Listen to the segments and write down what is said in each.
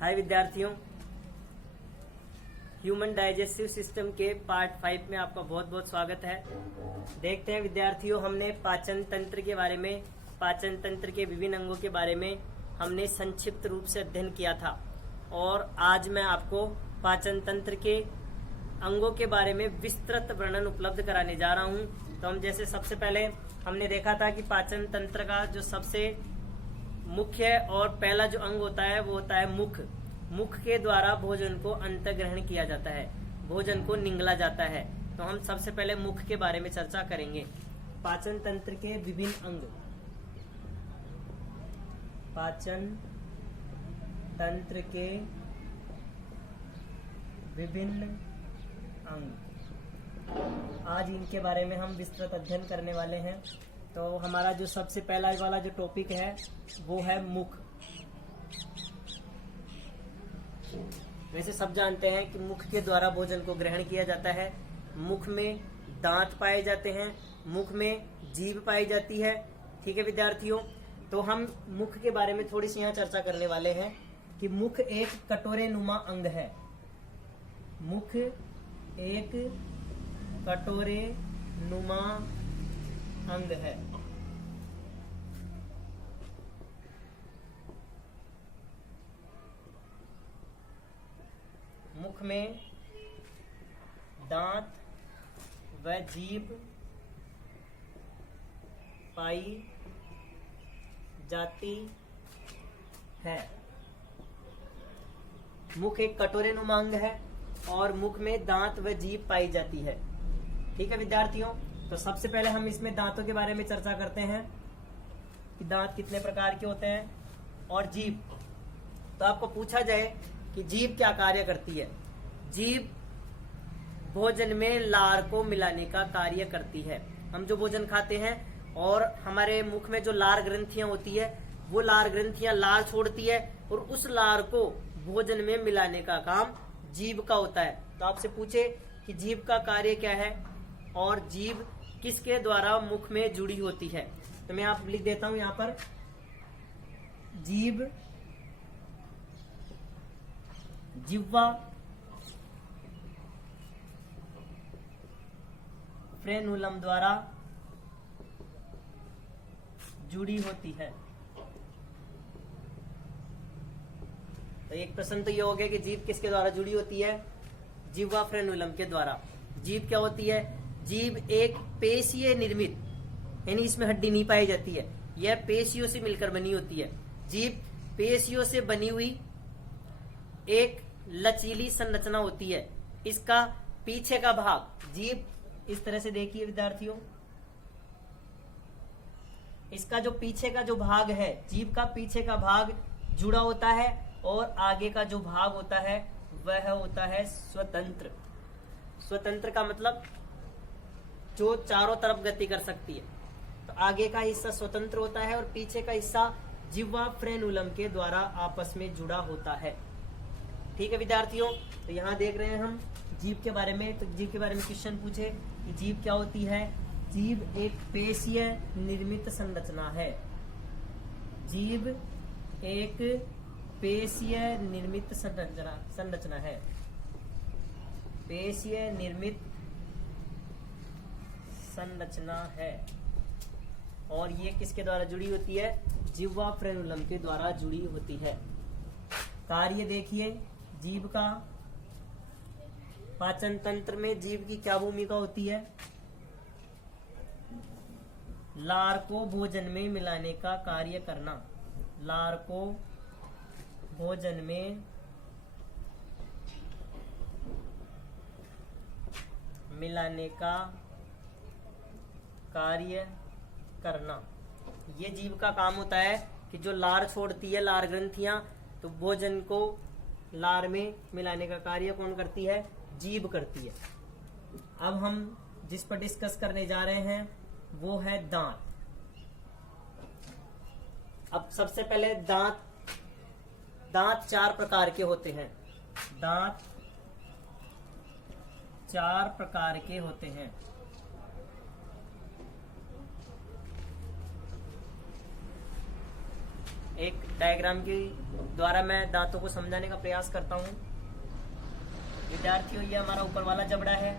हाय विद्यार्थियों, human digestive system के part 5 में आपका बहुत बहुत स्वागत है। देखते हैं विद्यार्थियों, हमने पाचन तंत्र के बारे में, पाचन तंत्र के विभिन्न अंगों के बारे में हमने संक्षिप्त रूप से अध्ययन किया था और आज मैं आपको पाचन तंत्र के अंगों के बारे में विस्तृत वर्णन उपलब्ध कराने जा रहा हूं। तो हम जैसे सबसे पहले हमने देखा था कि पाचन तंत्र का जो सबसे मुख्य और पहला जो अंग होता है वो होता है मुख। मुख के द्वारा भोजन को अंतर्ग्रहण किया जाता है, भोजन को निगला जाता है। तो हम सबसे पहले मुख के बारे में चर्चा करेंगे। पाचन तंत्र के विभिन्न अंग, पाचन तंत्र के विभिन्न अंग, आज इनके बारे में हम विस्तृत अध्ययन करने वाले हैं। तो हमारा जो सबसे पहला वाला जो टॉपिक है वो है मुख। वैसे सब जानते हैं कि मुख के द्वारा भोजन को ग्रहण किया जाता है। मुख में दांत पाए जाते हैं, मुख में जीभ पाई जाती है। ठीक है विद्यार्थियों, तो हम मुख के बारे में थोड़ी सी यहाँ चर्चा करने वाले हैं कि मुख एक कटोरे नुमा अंग है। मुख एक कटोरे नुमा अंग है। मुख में दांत व जीभ पाई जाती है। मुख एक कटोरे नुमा अंग है और मुख में दांत व जीभ पाई जाती है। ठीक है विद्यार्थियों, तो सबसे पहले हम इसमें दांतों के बारे में चर्चा करते हैं कि दांत कितने प्रकार के होते हैं और जीभ। तो आपको पूछा जाए कि जीभ क्या कार्य करती है। जीभ भोजन में लार को मिलाने का कार्य करती है। हम जो भोजन खाते हैं और हमारे मुख में जो लार ग्रंथियां होती है, वो लार ग्रंथियां लार छोड़ती है और उस लार को भोजन में मिलाने का काम जीभ का होता है। तो आपसे पूछे कि जीभ का कार्य क्या है और जीभ किसके द्वारा मुख में जुड़ी होती है, तो मैं आप लिख देता हूं यहां पर। जीभ जिह्वा फ्रेनुलम द्वारा जुड़ी होती है। तो एक प्रश्न तो ये हो गया कि जीभ किसके द्वारा जुड़ी होती है, जिह्वा फ्रेनुलम के द्वारा। जीभ क्या होती है? जीभ एक पेशीय निर्मित, यानी इसमें हड्डी नहीं पाई जाती है, यह पेशियों से मिलकर बनी होती है। जीभ पेशियों से बनी हुई एक लचीली संरचना होती है। इसका पीछे का भाग, जीभ इस तरह से देखिए विद्यार्थियों, इसका जो पीछे का जो भाग है, जीभ का पीछे का भाग जुड़ा होता है और आगे का जो भाग होता है वह होता है स्वतंत्र। स्वतंत्र का मतलब जो चारों तरफ गति कर सकती है। तो आगे का हिस्सा स्वतंत्र होता है और पीछे का हिस्सा जिह्वा फ्रेनुलम के द्वारा आपस में जुड़ा होता है। ठीक है विद्यार्थियों, तो यहाँ देख रहे हैं हम जीभ के बारे में। तो जीभ के बारे में क्वेश्चन पूछे कि जीभ क्या होती है। जीभ एक पेशीय निर्मित संरचना है। जीभ एक पेशीय निर्मित संरचना है। पेशीय निर्मित संरचना है और ये किसके द्वारा जुड़ी होती है? जिह्वा फ्रेनुलम के द्वारा जुड़ी होती है। कार्य देखिए जीभ का। पाचन तंत्र में जीभ की क्या भूमिका होती है? लार को भोजन में मिलाने का कार्य करना। लार को भोजन में मिलाने का कार्य करना, ये जीभ का काम होता है कि जो लार छोड़ती है, लार ग्रंथियां, तो भोजन को लार में मिलाने का कार्य कौन करती है? जीभ करती है। अब हम जिस पर डिस्कस करने जा रहे हैं वो है दांत। अब सबसे पहले दांत चार प्रकार के होते हैं। दांत चार प्रकार के होते हैं। एक डायग्राम के द्वारा मैं दांतों को समझाने का प्रयास करता हूँ। विद्यार्थियों, ये हमारा ऊपर वाला जबड़ा है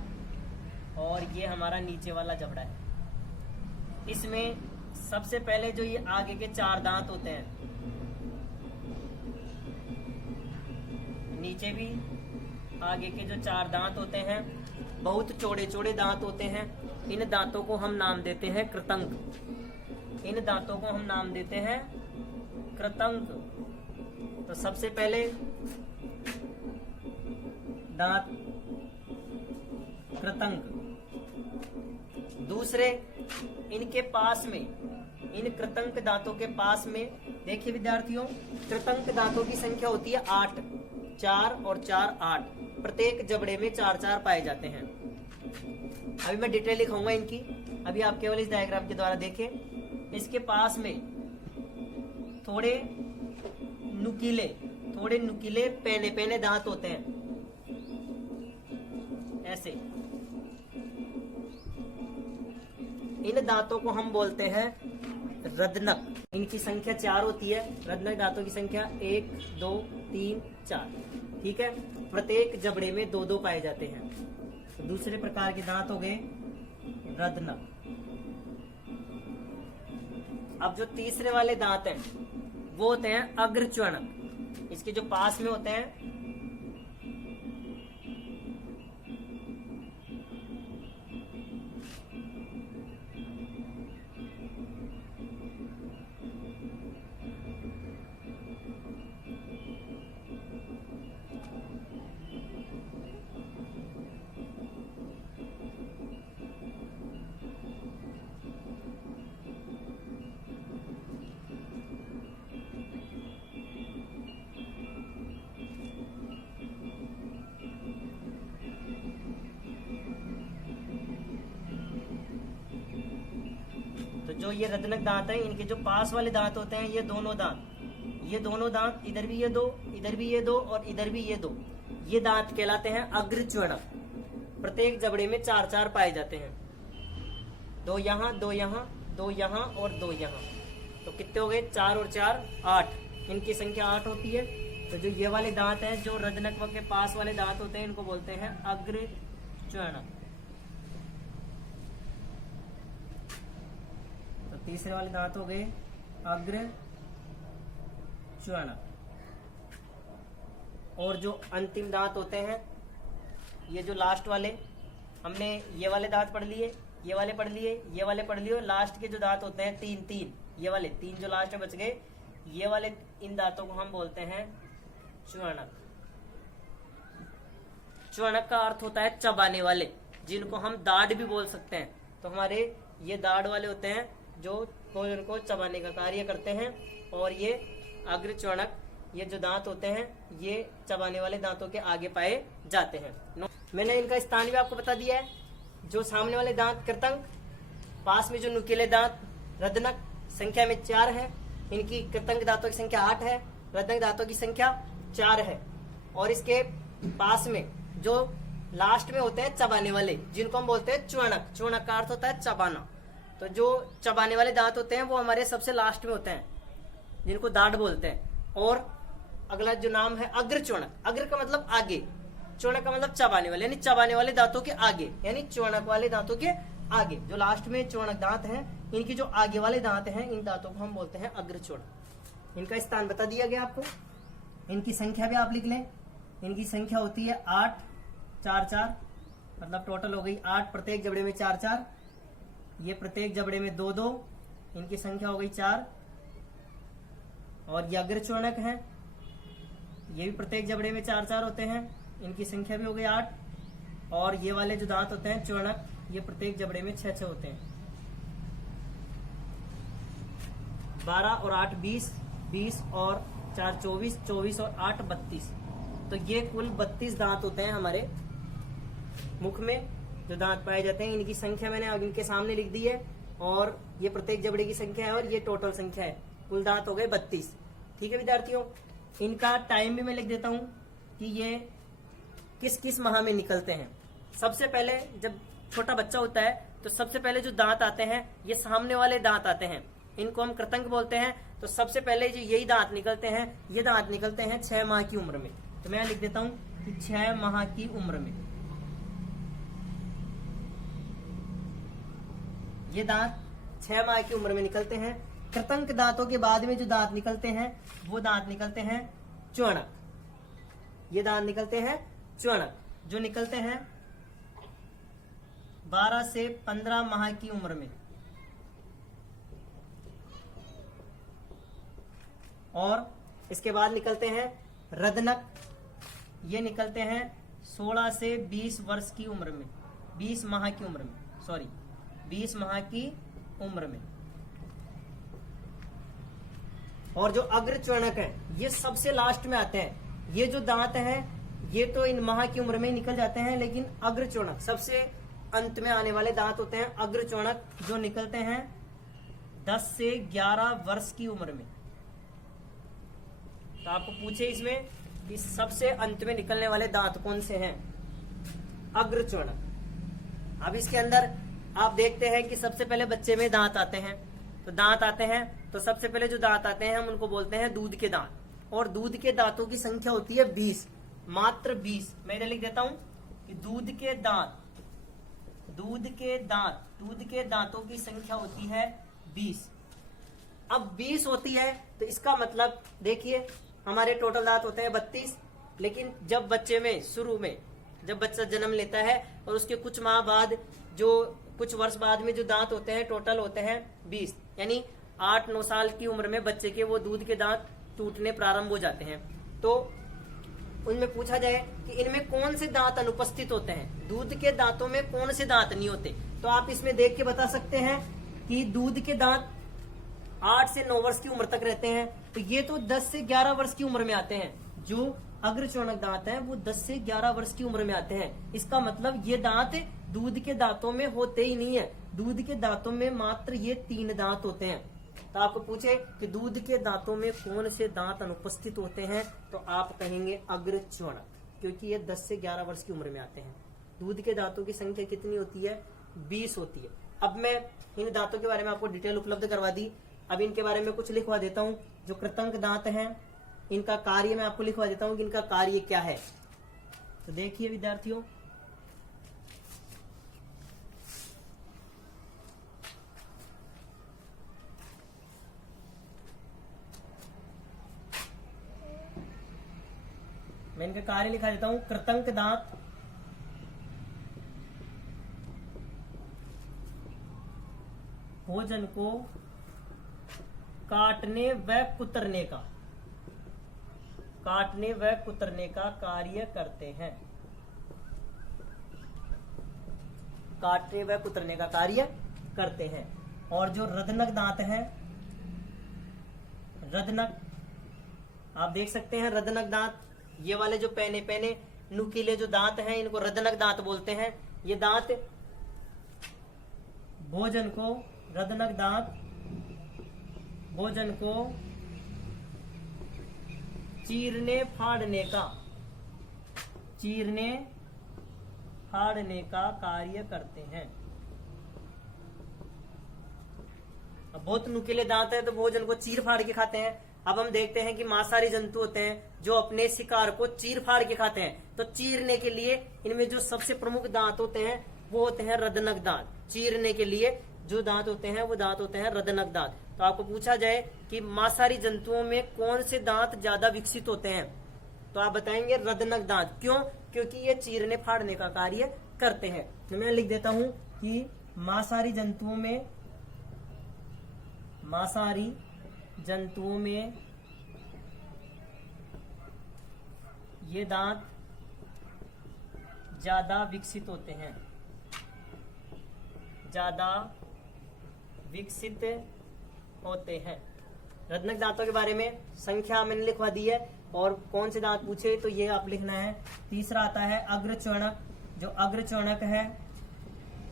और ये हमारा नीचे वाला जबड़ा है। इसमें सबसे पहले जो ये आगे के 4 दांत होते हैं, नीचे भी आगे के जो 4 दांत होते हैं, बहुत चौड़े चौड़े दांत होते हैं। इन दांतों को हम नाम देते हैं कृतंक। इन दांतों को हम नाम देते हैं कृतंक। तो सबसे पहले दांत कृतंक। दूसरे, इनके पास में, इन कृतंक दांतों के पास में देखिए विद्यार्थियों, कृतंक दांतों की संख्या होती है 8। 4 और 4 8। प्रत्येक जबड़े में 4-4 पाए जाते हैं। अभी मैं डिटेल लिखाऊंगा इनकी, अभी आप केवल इस डायग्राम के द्वारा देखें। इसके पास में थोड़े नुकीले पैने दांत होते हैं, ऐसे। इन दांतों को हम बोलते हैं रदनक। इनकी संख्या 4 होती है। रदनक दांतों की संख्या 1 2 3 4, ठीक है। प्रत्येक जबड़े में 2-2 पाए जाते हैं। तो दूसरे प्रकार के दांत हो गए रदनक। अब जो तीसरे वाले दांत हैं वो होते हैं अग्रच्वणक। इसके जो पास में होते हैं, तो जो ये रदनक दांत है, इनके जो पास वाले दांत होते हैं, ये दोनों दांत, इधर भी ये 2, इधर भी ये 2 और इधर भी ये 2, ये दांत कहलाते हैं अग्रच्वणक। प्रत्येक जबड़े में 4-4 पाए जाते हैं। 2 यहाँ, 2 यहाँ, 2 यहाँ और 2 यहाँ। तो कितने हो गए? 4 और 4 8। इनकी संख्या 8 होती है। तो जो ये वाले दांत हैं, जो रदनक के पास वाले दांत होते हैं, इनको बोलते हैं अग्रच्वणक। तो तीसरे वाले दांत हो गए अग्रच्वणक। और जो अंतिम दांत होते हैं, ये जो लास्ट वाले, हमने ये वाले दांत पढ़ लिए, ये वाले पढ़ लिए, ये वाले पढ़ लिए, और लास्ट के जो दांत होते हैं 3 ये वाले 3 जो लास्ट में बच गए, ये वाले, इन दांतों को हम बोलते हैं च्वणक। च्वणक का अर्थ होता है चबाने वाले, जिनको हम दाढ़ भी बोल सकते हैं। तो हमारे ये दाढ़ वाले होते हैं जो भोजन को चबाने का कार्य करते हैं, और ये अग्रच्वणक, ये जो दांत होते हैं, ये चबाने वाले दांतों के आगे पाए जाते हैं। मैंने इनका स्थान भी आपको बता दिया है। जो सामने वाले दांत कृतंक, पास में जो नुकीले दांत रदनक, संख्या में 4 है। इनकी कृतंक दांतों की संख्या 8 है, रदनक दांतों की संख्या 4 है। और इसके पास में जो लास्ट में होते हैं चबाने वाले, जिनको हम बोलते हैं च्वणक। च्वणक का अर्थ होता है चबाना। तो जो चबाने वाले दांत होते हैं वो हमारे सबसे लास्ट में होते हैं, जिनको दाढ़ बोलते हैं। और अगला जो नाम है अग्रच्वणक। अग्र का मतलब आगे, च्वणक का मतलब चबाने वाले, यानी चबाने वाले दांतों के आगे, यानी च्वणक वाले दांतों के आगे। जो लास्ट में च्वणक दांत हैं, इनकी जो आगे वाले दांत हैं, इन दांतों को हम बोलते हैं अग्रच्वणक। इनका स्थान बता दिया गया आपको। इनकी संख्या भी आप लिख लें। इनकी संख्या होती है 8 4 4, मतलब टोटल हो गई 8। प्रत्येक जबड़े में 4 4, ये प्रत्येक जबड़े में 2 2, इनकी संख्या हो गई 4। और ये अग्रच्वणक है, ये भी प्रत्येक जबड़े में 4 4 होते हैं, इनकी संख्या भी हो गई 8। और ये वाले जो दांत होते हैं च्वणक, ये प्रत्येक जबड़े में 6 6 होते हैं। 12 और 8 20, 20 और 4 24, 24 और 8 32। तो ये कुल 32 दांत होते हैं हमारे मुख में, जो दांत पाए जाते हैं। इनकी संख्या मैंने अब इनके सामने लिख दी है, और ये प्रत्येक जबड़े की संख्या है, और ये टोटल संख्या है। कुल दांत हो गए 32। ठीक है विद्यार्थियों, इनका टाइम भी मैं लिख देता हूं कि ये किस किस माह में निकलते हैं। सबसे पहले जब छोटा बच्चा होता है, तो सबसे पहले जो दांत आते हैं, ये सामने वाले दांत आते हैं, इनको हम कृतंक बोलते हैं। तो सबसे पहले जो यही दांत निकलते हैं, ये दांत निकलते हैं 6 माह की उम्र में। तो मैं लिख देता हूं कि 6 माह की उम्र में ये दांत 6 माह की उम्र में निकलते हैं। कृतंक दांतों के बाद में जो दांत निकलते हैं वो दांत निकलते हैं च्वणक। ये दांत निकलते हैं च्वणक, जो निकलते हैं 12 से 15 माह की उम्र में। और इसके बाद निकलते हैं रदनक, ये निकलते हैं 16 से 20 वर्ष की उम्र में, 20 माह की उम्र में, 20 माह की उम्र में। और जो अग्रच्वणक है ये सबसे लास्ट में आते हैं। ये जो दांत हैं ये तो इन माह की उम्र में ही निकल जाते हैं, लेकिन अग्रच्वणक सबसे अंत में आने वाले दांत होते हैं अग्रच्वणक, जो निकलते हैं 10 से 11 वर्ष की उम्र में। तो आपको पूछे इसमें कि सबसे अंत में निकलने वाले दांत कौन से हैं? अग्रच्वणक। अब इसके अंदर आप देखते हैं कि सबसे पहले बच्चे में दांत आते हैं। तो दांत आते हैं तो सबसे पहले जो दांत आते हैं हम उनको बोलते हैं दूध के दांत। और दूध के दांतों की संख्या होती है 20, मात्र 20। मैं इधर लिख देता हूं कि दूध के दांतों की संख्या होती है 20। अब 20 होती है तो इसका मतलब देखिए हमारे टोटल दांत होते हैं 32, लेकिन जब बच्चे में शुरू में जब बच्चा जन्म लेता है और उसके कुछ माह बाद जो कुछ वर्ष बाद में जो दांत होते हैं टोटल होते हैं 20, यानी 8-9 साल की उम्र में बच्चे के वो दूध के दांत टूटने प्रारंभ हो जाते हैं। तो उनमें पूछा जाए कि इनमें कौन से दांत अनुपस्थित होते हैं, दूध के दांतों में कौन से दांत नहीं होते, तो आप इसमें देख के बता सकते हैं कि दूध के दांत 8 से 9 वर्ष की उम्र तक रहते हैं। तो ये तो 10 से 11 वर्ष की उम्र में आते हैं। जो अग्रच्वणक दांत हैं वो 10 से 11 वर्ष की उम्र में आते हैं। इसका मतलब ये दांत दूध के दांतों में होते ही नहीं है। दूध के दांतों में मात्र ये 3 दांत होते हैं। तो आपको पूछे कि दूध के दांतों में कौन से दांत अनुपस्थित होते हैं, तो आप कहेंगे अग्रच्वणक, क्योंकि ये 10 से 11 वर्ष की उम्र में आते हैं। दूध के दांतों की संख्या कितनी होती है? 20 होती है। अब मैं इन दांतों के बारे में आपको डिटेल उपलब्ध करवा दी। अब इनके बारे में कुछ लिखवा देता हूं। जो कृतंक दांत हैं इनका कार्य मैं आपको लिखवा देता हूं कि इनका कार्य क्या है। तो देखिए विद्यार्थियों, मैं इनका कार्य लिखा देता हूं। कृतंक दांत भोजन को काटने व कुतरने का कार्य करते हैं। काटने व कुतरने का कार्य करते हैं। और जो रदनक दांत हैं, रदनक आप देख सकते हैं, रदनक दांत ये वाले जो पहने नुकीले जो दांत हैं इनको रदनक दांत बोलते हैं। ये दांत भोजन को, रदनक दांत भोजन को चीरने फाड़ने का कार्य करते हैं। अब बहुत नुकीले दांत है तो भोजन को चीर फाड़ के खाते हैं। अब हम देखते हैं कि मांसाहारी जंतु होते हैं जो अपने शिकार को चीर फाड़ के खाते हैं। तो चीरने के लिए इनमें जो सबसे प्रमुख दांत होते हैं वो होते हैं रदनक दांत। चीरने के लिए जो दांत होते हैं वो दांत होते हैं रदनक दांत। तो आपको पूछा जाए कि मांसाहारी जंतुओं में कौन से दांत ज्यादा विकसित होते हैं, तो आप बताएंगे रदनक दांत। क्यों? क्योंकि ये चीरने फाड़ने का कार्य करते हैं। तो मैं लिख देता हूं कि मांसाहारी जंतुओं में ये दांत ज्यादा विकसित होते हैं, रदनक दांतों के बारे में संख्या मैंने लिखवा दी है। और कौन से दांत पूछे तो ये आप लिखना है। तीसरा आता है अग्रच्वणक। जो अग्रच्वणक है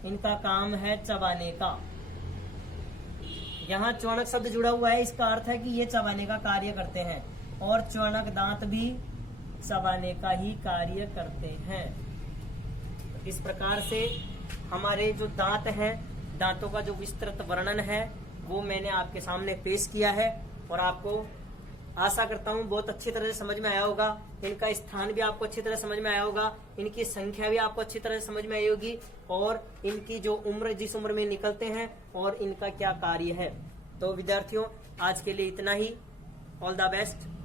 इनका काम है चबाने का। यहाँ च्वणक शब्द जुड़ा हुआ है, इसका अर्थ है कि ये चबाने का कार्य करते हैं। और च्वणक दांत भी चबाने का ही कार्य करते हैं। इस प्रकार से हमारे जो दांत हैं, दांतों का जो विस्तृत वर्णन है वो मैंने आपके सामने पेश किया है। और आपको आशा करता हूँ बहुत अच्छी तरह से समझ में आया होगा। इनका स्थान भी आपको अच्छी तरह समझ में आया होगा, इनकी संख्या भी आपको अच्छी तरह से समझ में आई होगी, और इनकी जो उम्र, जिस उम्र में निकलते हैं और इनका क्या कार्य है। तो विद्यार्थियों, आज के लिए इतना ही। All the best.